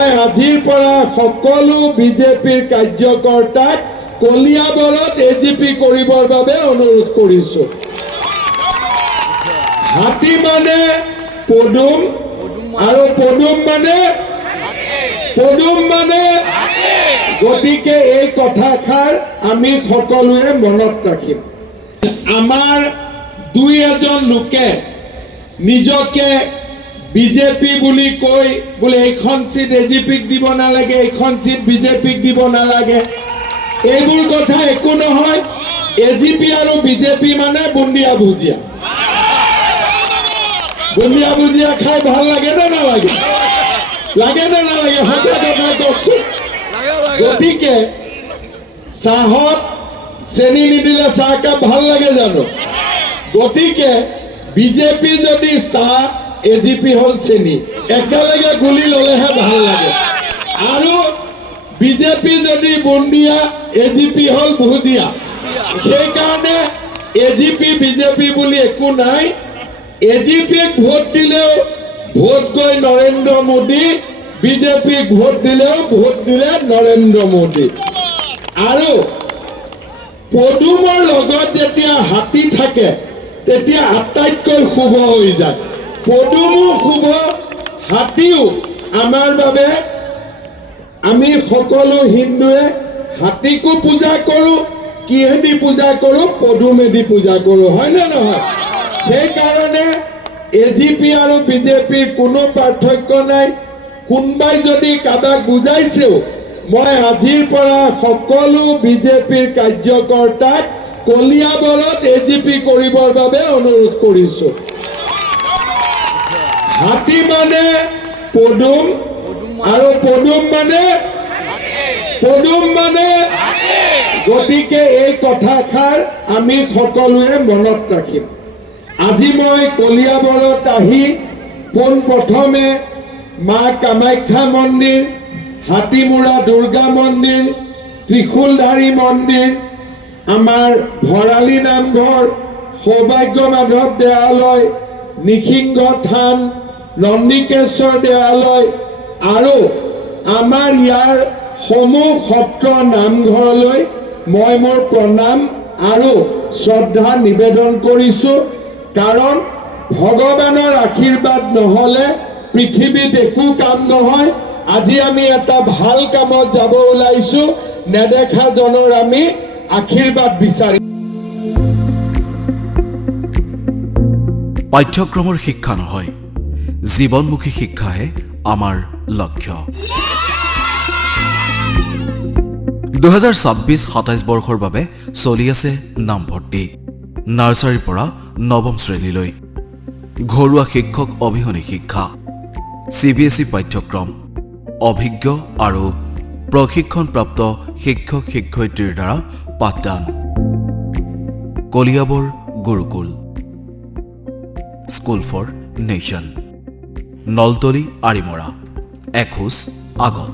আজিৰ পৰা সকলো বিজেপিৰ কাৰ্যকৰ্তাক কলিয়াবৰত এজিপি কৰিবৰ বাবে অনুৰোধ কৰিছো। হাতী মানে পদুম আৰু পদুম মানে গতিকে এই কথাষাৰ আমি সকলোৱে মনত ৰাখিম। আমাৰ দুই এজন লোকে নিজকে বিজেপি বুলি কৈ বোলে এইখন সিট এজিপিক দিব নালাগে, এইখন সিট বিজেপিক দিব নালাগে, এইবোৰ কথা একো নহয়। এজিপি আৰু বিজেপি মানে বুন্দিয়া ভুজিয়া। বুন্দিয়া ভুজিয়া খাই ভাল লাগে নে নালাগে? লাগে নে নালাগে? সঁচা কথা কওকচোন। গতিকে চাহত চেনি নিদিলে চাহকাপ ভাল লাগে জানো? গতিকে বিজেপি যদি চাহ, এজিপি হল চেনি, একেলগে গুলি ললেহে ভাল লাগে। আৰু বিজেপি যদি বুন্দিয়া, এজিপি হল ভুজিয়া। সেইকাৰণে এজিপি বিজেপি বুলি একো নাই। এজিপিক ভোট দিলেও ভোট গৈ নৰেন্দ্ৰ মোদী, বিজেপিক ভোট দিলেও ভোট দিলে নৰেন্দ্ৰ মোদী। আৰু পদুমৰ লগত যেতিয়া হাতী থাকে তেতিয়া আটাইতকৈ শুভ হৈ যায়। পদুমো শুভ, হাতীও আমাৰ বাবে। আমি সকলো হিন্দুৱে হাতীকো পূজা কৰো। কিহেদি পূজা কৰো? পদুমেদি পূজা কৰো, হয় নে নহয়? সেইকাৰণে এজিপি আৰু বিজেপিৰ কোনো পাৰ্থক্য নাই। কোনোবাই যদি কাবাক বুজাইছেও, মই আজিৰ পৰা সকলো বিজেপিৰ কাৰ্যকৰ্তাক কলিয়াবৰত এজিপি কৰিবৰ বাবে অনুৰোধ কৰিছো। হাতী মানে পদুম আৰু পদুম মানে গতিকে এই কথাষাৰ আমি সকলোৱে মনত ৰাখিম। আজি মই কলিয়াবৰত আহি পোনপ্ৰথমে মা কামাখ্যা মন্দিৰ, হাতীমূৰা দুৰ্গা মন্দিৰ, ত্ৰিশূলধাৰী মন্দিৰ, আমাৰ ভৰালী নামঘৰ, সৌভাগ্য মাধৱ দেৱালয়, নিসিংহ থান, নন্দিকেশ্বৰ দেৱালয় আৰু আমাৰ ইয়াৰ সমূহ সত্ৰ নামঘৰলৈ মই মোৰ প্ৰণাম আৰু শ্ৰদ্ধা নিবেদন কৰিছো। কাৰণ ভগৱানৰ আশীৰ্বাদ নহলে পৃথিৱীত একো কাম নহয়। আজি আমি এটা ভাল কামত যাব ওলাইছো, নেদেখা জনৰ আমি আশীৰ্বাদ বিচাৰিম। পাঠ্যক্ৰমৰ শিক্ষা নহয়, জীৱনমুখী শিক্ষাহে আমাৰ লক্ষ্য। 2026-27 বৰ্ষৰ বাবে চলি আছে নামভৰ্তি। নাৰ্চাৰীৰ পৰা নৱম শ্ৰেণীলৈ ঘৰুৱা শিক্ষক অবিহনে শিক্ষা, CBSE পাঠ্যক্ৰম, অভিজ্ঞ আৰু প্ৰশিক্ষণপ্ৰাপ্ত শিক্ষক শিক্ষয়িত্ৰীৰ দ্বাৰা পাঠদান। Kaliabor Gurukul school for nation, Naltali Arimora, এখোজ আগত।